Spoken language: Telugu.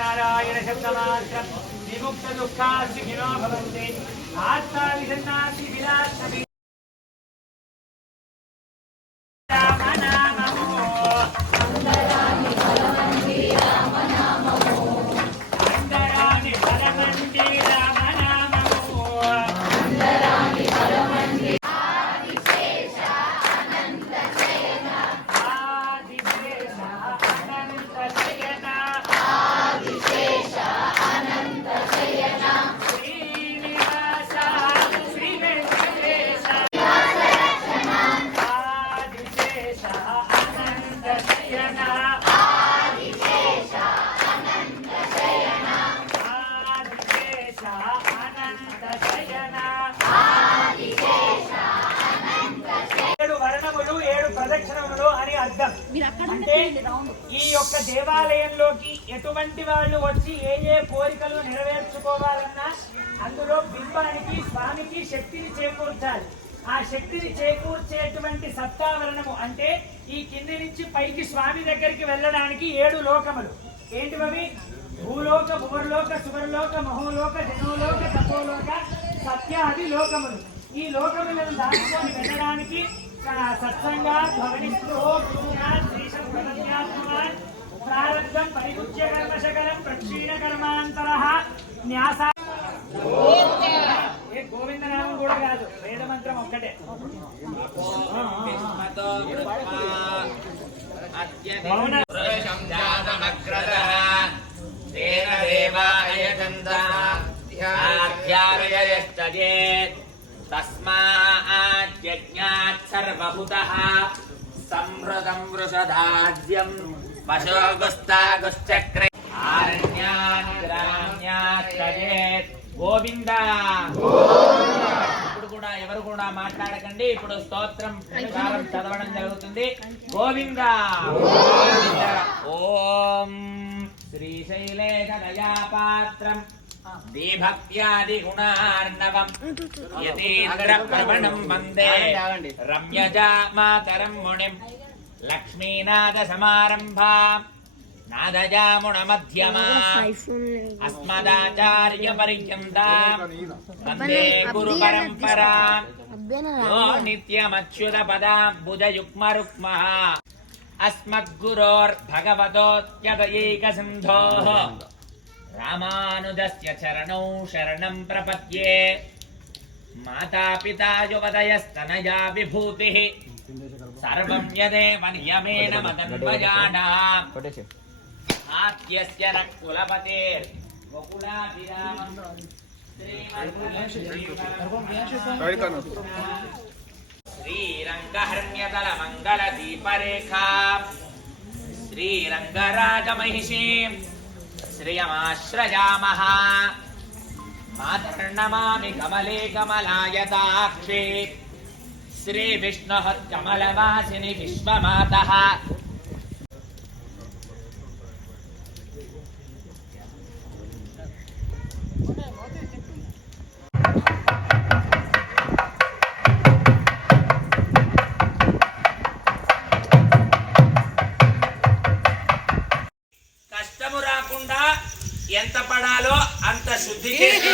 नारायण शब्दमात्रं विमुक्त दुःखास्तिनो भवन्ति आत्मा विषन्नास्ति विलासति राम नामो अंतराणि बलवन्ति राम नामो अंतराणि बलवन्ति राम नामो अंतराणि बलवन्ति आदिशेष अनंत शयन आदिशेष अनंत शयन आदिशेष अनंत शयन श्रीनिवास श्री वेंकटेश आदिशेष अनंत शयन आदिशेष अनंत शयन आदिशेष अनंत शयन आदिशेष अनंत ఏడు వర్ణములు ఏడు ప్రదక్షిణములు అని అర్థం. అంటే ఈ యొక్క దేవాలయంలోకి ఎటువంటి వాళ్ళు వచ్చి ఏ ఏ కోరికలు నెరవేర్చుకోవాలన్నా అందులో బింబానికి స్వామికి శక్తిని చేకూర్చాలి. ఆ శక్తిని చేకూర్చేటువంటి సప్తావరణము అంటే ఈ కింది నుంచి పైకి స్వామి దగ్గరికి వెళ్ళడానికి 7 లోకములు. ఏంటివవి? భూలోక, భువర్లోక, సువర్లోక, మహోలోక, జనోలోక, తపోలోక, సత్యాది లోకములు. ఈ లోకములను దాటుకొని వెళ్ళడానికి సత్సంగా ధ్వనిస్తూ ప్రారంభం పరిముచ్య కర్మశకరం ప్రక్షీణ కర్మాంతరః న్యాస ఏ గోవింద నామం కూడా కాదు, వేద మంత్రం ఒక్కటే. तस्माज्ञात् सर्वभूतः संहृतं वृषधाद्यं पशुगुस्तागुश्चक्रे आरण्यात् ग्राम्यात् तजेत् గోవింద. ఇప్పుడు కూడా ఎవరు కూడా మాట్లాడకండి. ఇప్పుడు స్తోత్రం ప్రకారం చదవడం జరుగుతుంది. గోవింద. ఓం శ్రీశైలేశ దయాపాత్రం దీభక్త్యాది గుణార్ణవం యతీంద్ర ప్రవణం వందే రమ్యజా మాతరం మునిం లక్ష్మీనాథ సమారంభాం నాదజాముణ మధ్యమా అస్మదాచార్య పర్యంతాం వందే గురు పరంపరాం యో నిత్యమచ్యుత పదాంబుజయుగ్మరుక్మః అస్మద్గురోర్భగవతోత్యదయేక సింధోః రామానుజస్య చరణౌ శరణం ప్రపద్యే మాతా పితా యువతయస్తనయా విభూతిః సర్వం యదేవ నియమేన మదన్వయానాం ఆద్యస్య కులపతేర్ వకులాభిరామం శ్రీరంగహర్మ్యదల మంగళ దీపరేఖా శ్రీరంగరాజమహిషీం శ్రియమాశ్రయామః మాతర్నమామి కమలే కమలాయతాక్షే శ్రీ విష్ణుః కమలవాసిని విశ్వమాతః. కష్టము రాకుండా ఎంత పడాలో అంత శుద్ధి చేసి